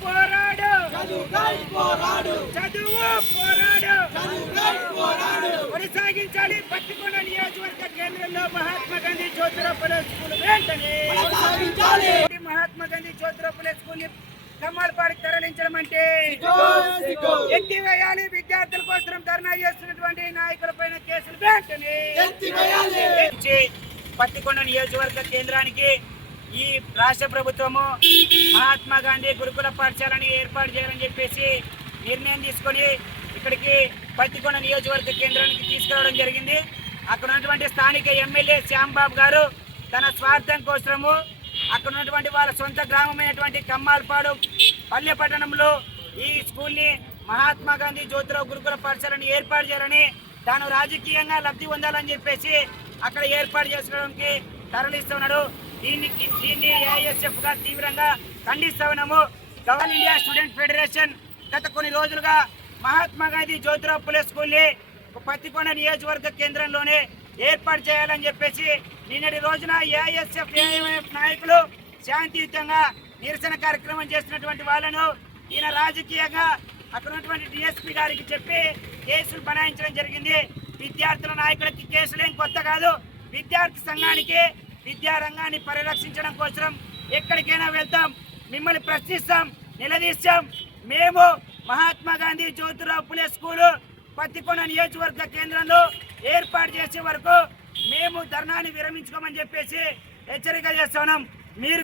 పోరాడు కొనసాగించాలి. పత్తికొండ నియోజకవర్గ కేంద్రంలో మహాత్మా గాంధీ జ్యోతిరావు ఫులే స్కూల్ వెంటనే మహాత్మా గాంధీ జ్యోతిరావు ఫులే స్కూల్ కమ్మలపాడికి తరలించడం అంటే ఎత్తివేయాలి. విద్యార్థుల కోసం ధర్నా చేస్తున్నటువంటి నాయకులపైన కేసులు వెంటనే పత్తికొండ నియోజకవర్గ కేంద్రానికి ఈ రాష్ట్ర ప్రభుత్వము మహాత్మా గాంధీ గురుకుల పాఠశాలని ఏర్పాటు చేయాలని చెప్పేసి నిర్ణయం తీసుకొని ఇక్కడికి పత్తికొండ నియోజకవర్గ కేంద్రానికి తీసుకురావడం జరిగింది. అక్కడ ఉన్నటువంటి స్థానిక ఎమ్మెల్యే శ్యాంబాబు గారు తన స్వార్థం కోసము అక్కడ ఉన్నటువంటి వాళ్ళ సొంత గ్రామమైనటువంటి కమ్మాలపాడు పల్లె పట్టణంలో ఈ స్కూల్ని మహాత్మా గాంధీ జ్యోతిరావు గురుకుల పాఠశాలని ఏర్పాటు చేయాలని తాను రాజకీయంగా లబ్ధి పొందాలని చెప్పేసి అక్కడ ఏర్పాటు చేసుకోవడానికి తరలిస్తున్నాడు. దీన్ని ఏఐఎస్ఎఫ్ గా తీవ్రంగా ఖండిస్తా ఉన్నాము. గవర్నమెంట్ ఇండియా స్టూడెంట్ ఫెడరేషన్ గత కొన్ని రోజులుగా మహాత్మా గాంధీ జ్యోతిరావు ఫులే స్కూల్ని పత్తికొండ నియోజకవర్గ కేంద్రంలోనే ఏర్పాటు చేయాలని చెప్పేసి నిన్నటి రోజున ఏఐఎస్ఎఫ్ ఏఐఎఫ్ నాయకులు శాంతియుతంగా నిరసన కార్యక్రమం చేస్తున్నటువంటి వాళ్ళను ఈయన రాజకీయంగా అక్కడ ఉన్నటువంటి డిఎస్పీ గారికి చెప్పి కేసులు బనాయించడం జరిగింది. విద్యార్థుల నాయకులకి కేసులేం కొత్త కాదు. విద్యార్థి సంఘానికి విద్యారంగాన్ని పరిరక్షించడం కోసం ఎక్కడికైనా వెళ్తాం, మిమ్మల్ని ప్రశ్నిస్తాం, నిలదీస్తాం. మేము మహాత్మా గాంధీ జ్యోతిరావు ఫులే స్కూలు పత్తికొండ నియోజకవర్గ కేంద్రంలో ఏర్పాటు చేసే వరకు మేము ధర్నాన్ని విరమించుకోమని చెప్పేసి హెచ్చరిక చేస్తున్నాం. మీరు